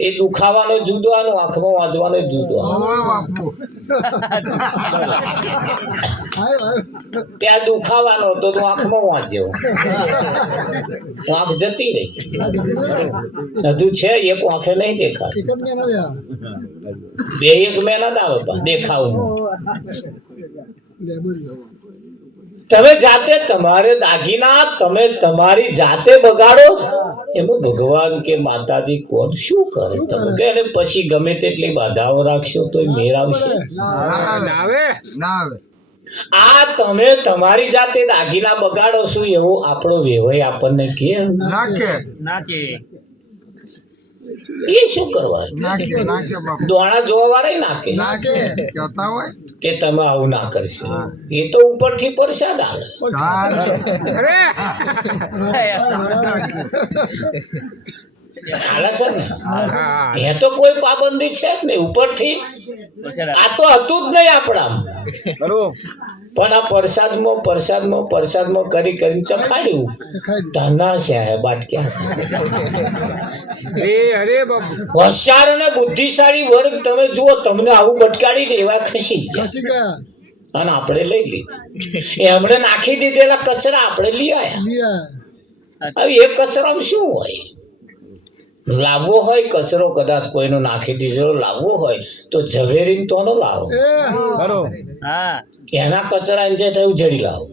એ દુખાવાનો જુદો આનો આંખમાં વાંચવાનો જુદો ત્યાં દુખાવાનો હતો તો આંખમાં વાંચ્યો આંખ જતી રહી હજુ છે એક આંખે નહીં દેખાય બે એક મહિના ના આવે દેખાવું તમે જાતે તમારે દાગીના તમે તમારી જાતે બગાડો એમાં ભગવાન કે માતાજી કોણ શું કરે તમે કે અને પછી ગમે તેટલી બાધાઓ રાખશો તો મેર આવશે આ તમે તમારી જાતે દાગીના બગાડો શું એવો આપણો વેવાય આપણને કે એ શું કરવા દોણા જોવા વાળા નાખે કે તમે આવું ના કરશો એ તો ઉપરથી પ્રસાદ આવે એ તો કોઈ પાબંદી છે જ નહીં ઉપરથી આ તો હતું જ નહીં આપણા પણ આ પ્રસાદમાં કરી કરીને ચખાડ્યું ધના છે હોશિયાર અને બુદ્ધિશાળી વર્ગ તમે જુઓ તમને આવું બટકાડી દે એવા ખસી ગયા અને આપણે લઈ લીધું એમણે નાખી દીધેલા કચરા આપણે લઈ આવ્યા હવે એ કચરામાં શું હોય લાવવો હોય કચરો કદાચ કોઈનો નાખી દીધેલો લાવવો હોય તો ઝવેરીને તો નો લાવો એના કચરા જે થયું જડી લાવો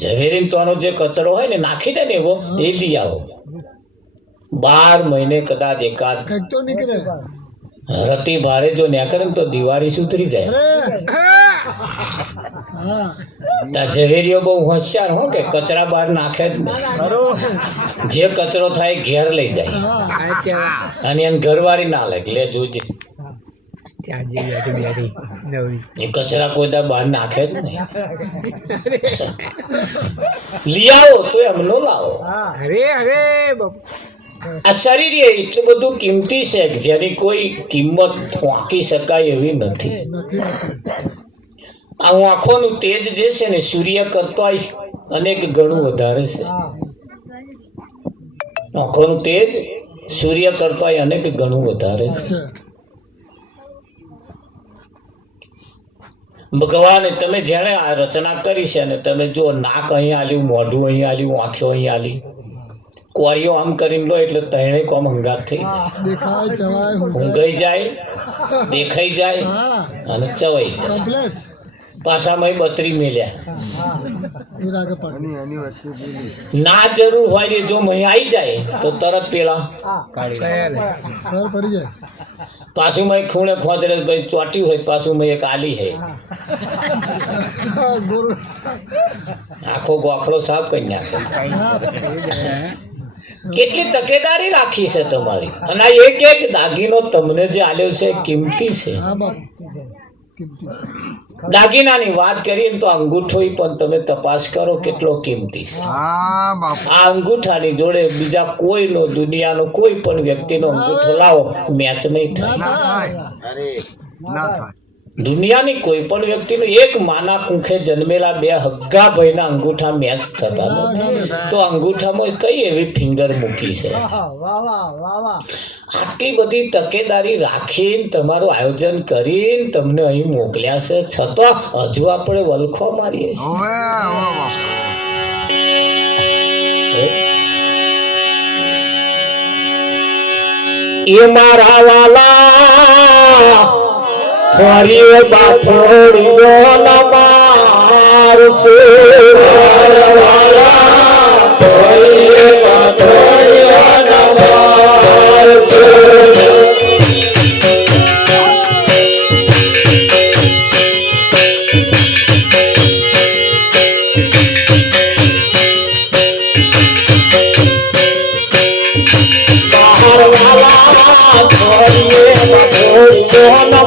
ઝવેરીને તોનો જે કચરો હોય ને નાખી દે ને એવો એ લઈ આવો 12 મહિને કદાચ એકાદ રતી ભારે જો નીકળે તો દિવાળી સુધરી જાય ઝવેરીઓ બહુ હોશિયાર હો કે કચરા બહાર નાખે જ નહીં જે કચરો થાય ઘેર લઈ જાય અને એને ઘરવાળી ના લાગે લે જોજે એ કચરા કોઈ બહાર નાખે જ નહીં લઈ આવો તો એમનો લાવો આ શરીર એટલું બધું કિંમતી છે કે જેની કોઈ કિંમત વાંકી શકાય એવી નથી આ આંખોનું તેજ જે છે ને સૂર્ય કરતા અનેક ગણું વધારે છે આંખોનું તેજ સૂર્ય કરતા અનેક ગણું વધારે છે ભગવાને તમે જેને આ રચના કરી છે ને તમે જો નાક અહીં આલ્યું મોઢું અહીં આલ્યું આંખો અહીં આલી કોરીઓ આમ કરીને લો એટલે તણે કોમ હંગાત થઈ જાય ઊંઘાઈ જાય દેખાઈ જાય અને ચવાઈ જાય પાછામાં 32 મેલ્યા ના જરૂર હોય ને જો મહી આવી જાય તો તરત પેલા પાછું મેં ખૂણે ખોદરે ભાઈ ચોટ્યું હોય પાછું મેં એક આલી હે આખો ગોખલો સાફ કરી નાખે કેટલી તકેદારી રાખી છે તમારી અને એક એક દાગીનો તમને જે આલ્યો છે કિંમતી છે દાગીનાની વાત કરીએ તો અંગૂઠો પણ તમે તપાસ કરો કેટલો કિંમતી છે આ અંગૂઠાની જોડે બીજા કોઈનો દુનિયાનો કોઈ પણ વ્યક્તિનો અંગૂઠો લાવો મેચ નહીં થાય દુનિયાની કોઈ પણ વ્યક્તિનો એક માના કુંખે જન્મેલા 2 હગ્ગા ભાઈના અંગૂઠા મેચ થતા નથી તો અંગૂઠામાં કઈ એવી ફિંગર મૂકી છે આટલી બધી તકેદારી રાખીને તમારું આયોજન કરીને તમને અહીં મોકલ્યા છે છતાં હજુ આપણે વલખો મારીએ એ મારા વાલા ફરી બાથોડી નો નમાર છે Jana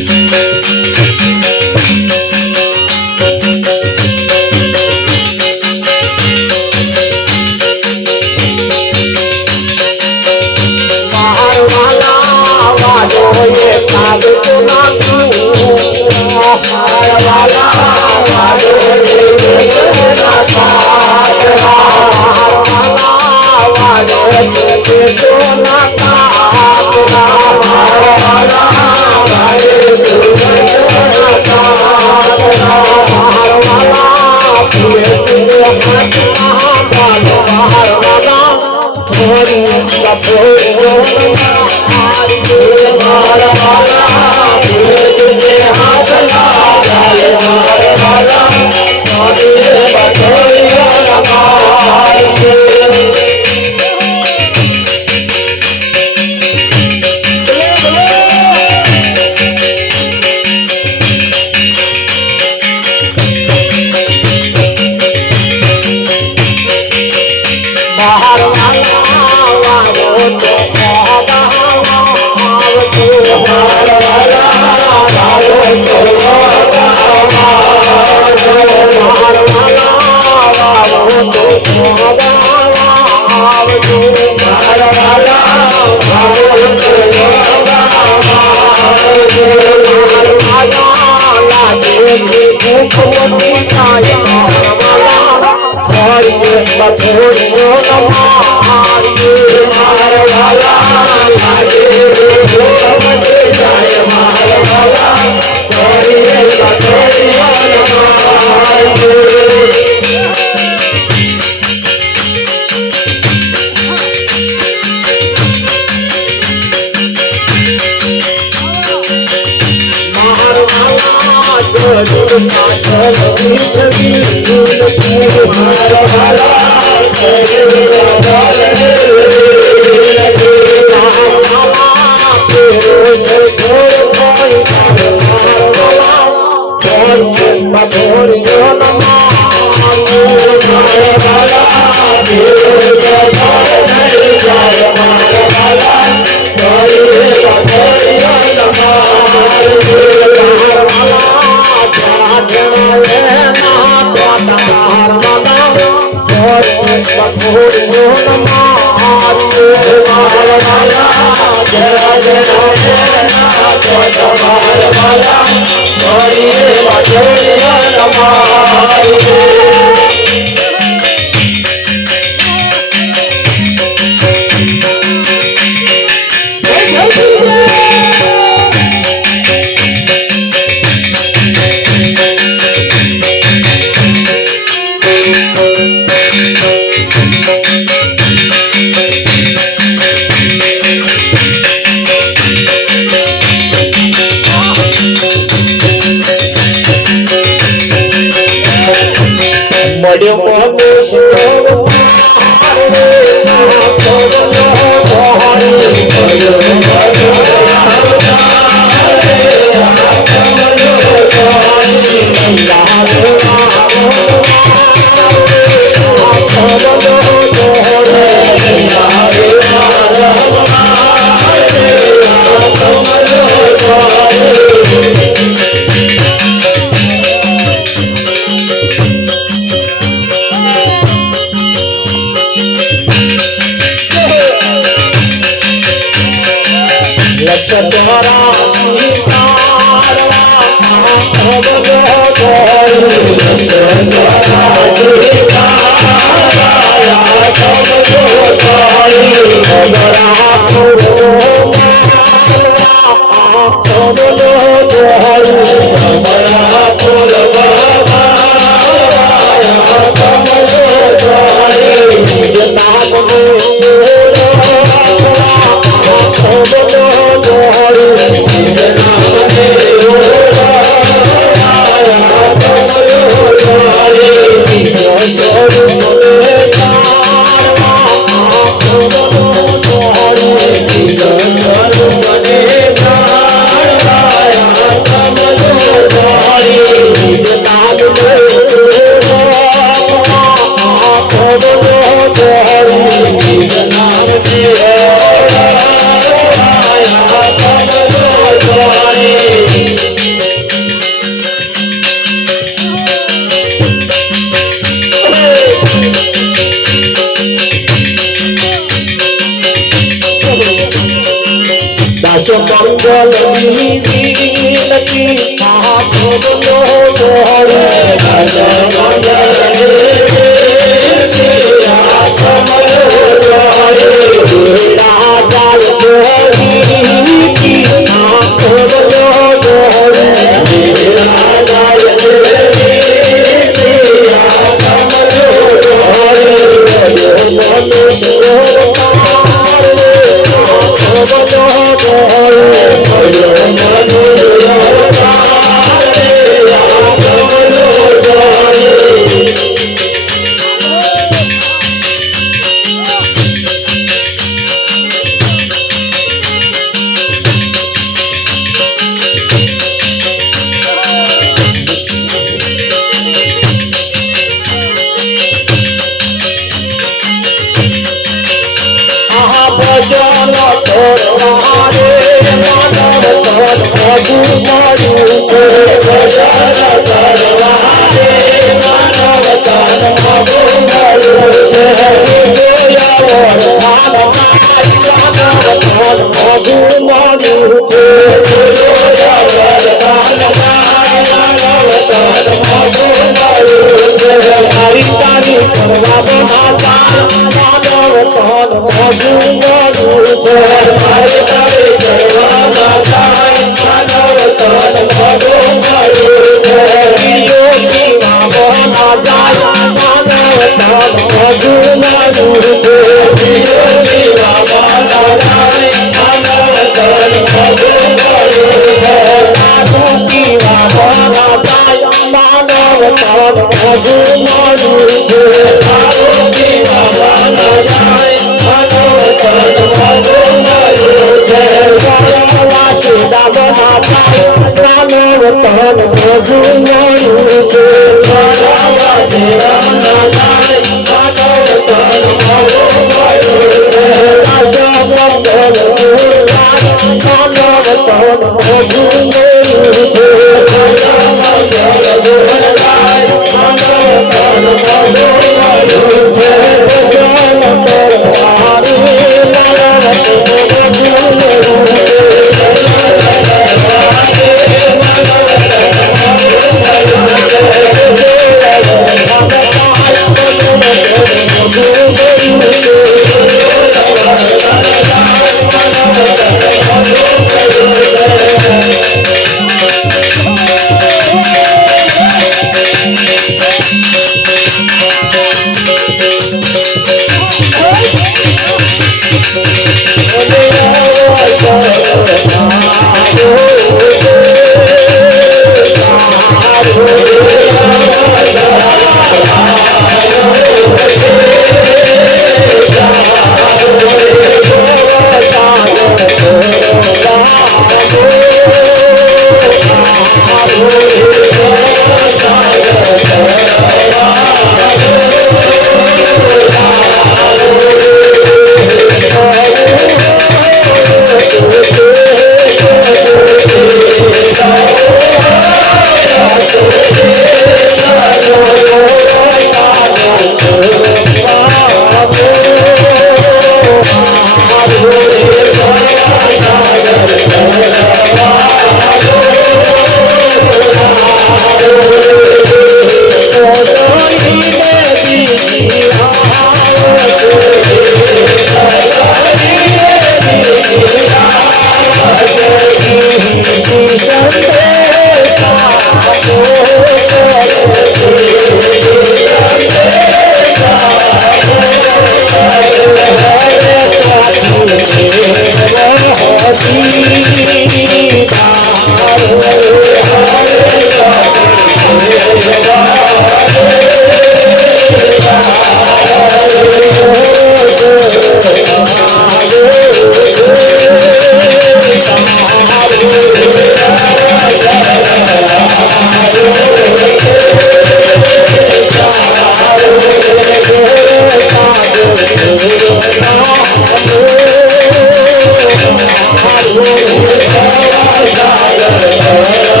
Oh,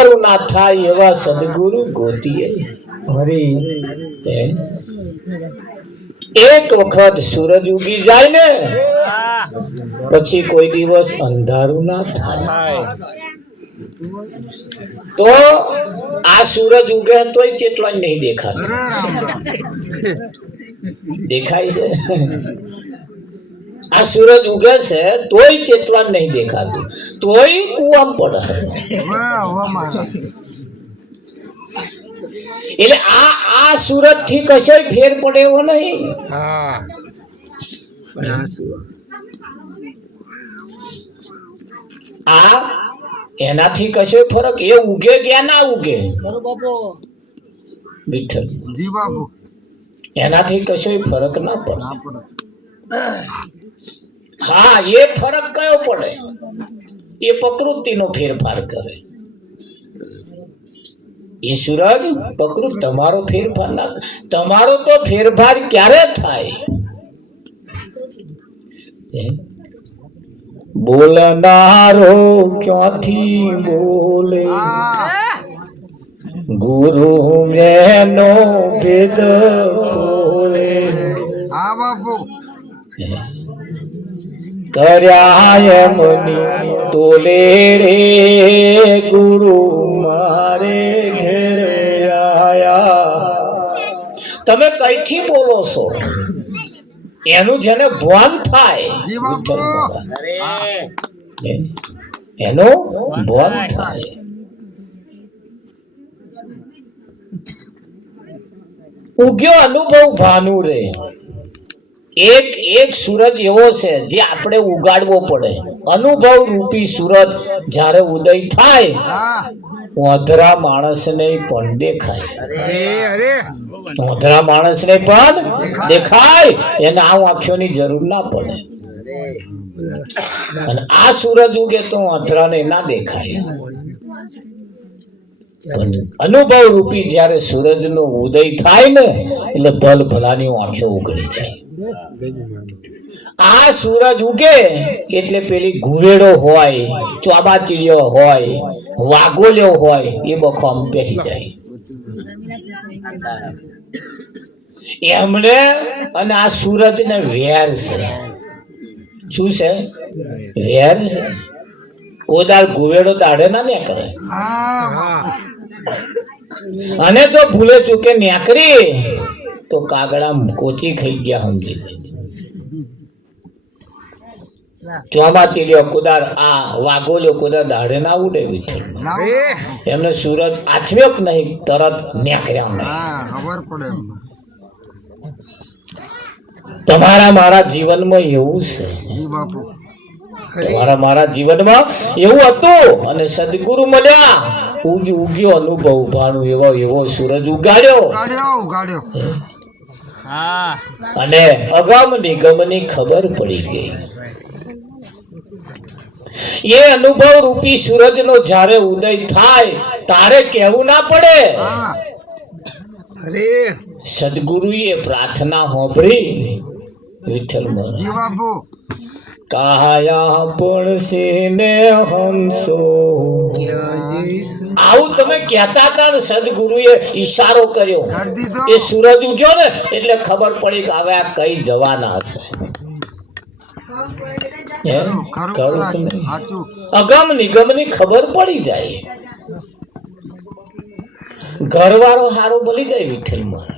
અંધારું ના થાય એવા સદગુરુ ગોતીએ. એક વખત સૂરજ ઉગી જાય ને પછી કોઈ દિવસ અંધારું ના થાય. તો આ સૂરજ ઉગે તોય ચેટલો નહીં દેખાતો. દેખાય છે? આ સૂરજ ઉગે છે તોય ચેતવા નહીં દેખાતું, તોય કુવામ પડે. એટલે આ સૂરજ થી કશો ફેર પડે એવો નહીં. આ એનાથી કશો ફરક, એ ઉગે કે ના ઉગે વિઠ્ઠલ, એનાથી કશો ફરક ના પડે. હા, એ ફરક કયો પડે? એ પ્રકૃતિનો ફેરફાર કરે. એ સૂરજ પ્રકૃતિ તમારો ફેરફાર ના. તમારો તો ફેરફાર ક્યારે થાય? બોલનારો ક્યાંથી બોલે, ગુરુ મેનો ભેદ ખોલે. હા બાપુ. કર્યા મની તોલે રે ગુરુ મારે ઘેરે આયા. તમે કઈથી બોલો છો એનું જેને ભાન થાય, એનું ભાન થાય. ઉગ્યો અનુભવ ભાનુ રે. એક સૂરજ એવો છે જે આપણે ઉગાડવો પડે. અનુભવ રૂપી સૂરજ જ્યારે ઉદય થાય ઓધરા માણસને પણ દેખાય. ઓધરા માણસને પણ દેખાય, એને આ આંખોની જરૂર ના પડે. અને આ સૂરજ ઉગે તો ઓધરાને ના દેખાય. અનુભવ રૂપી જયારે સૂરજ નો ઉદય થાય ને એટલે ભલ ભલાની આંખો ઉગડી જાય. આ સૂરજ ઉગે એટલે પેલી ઘુવેડો હોય, ચોબાચીડિયો હોય, વાગોલ્યો હોય એ બખોમ પહેરી જાય એમણે. અને આ સૂરજ ને વેર છે. શું છે? વેર છે. કોદાળ ઘુવેડો દાડે ના ને કરે. અને જો ભૂલે ચૂકે નેકરી તો કાગડા કોચી ખાઈ ગયા સમજી લે. ચોમાચીડિયો કુદાર આ વાગોલ્યો કુદાર દાડે ના ઉડે વિઠ્ઠલ. એમને સૂરજ આછવ્યો કે નહીં, તરત નેકર્યા નહીં. તમારા મારા જીવનમાં એવું છે. તમારા મારા જીવનમાં એવું હતું અને સદગુરુ મળ્યા, ઉગ્યો અનુભવ ભાણું એવો સૂરજ ઉગાડ્યો. અને અગમ નિગમની ખબર પડી ગઈ. એ અનુભવ રૂપી સૂરજ નો જયારે ઉદય થાય તારે કેવું ના પડે. સદગુરુએ પ્રાર્થના સાંભળી વિઠ્ઠલ કાયા પડશે ને હંસો. આવું તમે કહેતા હતા ને સદગુરુએ ઈશારો કર્યો. એ સૂરજ ઉગ્યો ને એટલે ખબર પડી કે હવે આ કઈ જવાના છે. અગમ નિગમની ખબર પડી જાય. ઘરવાળો હારો બોલી જાય વિઠ્ઠલમાં.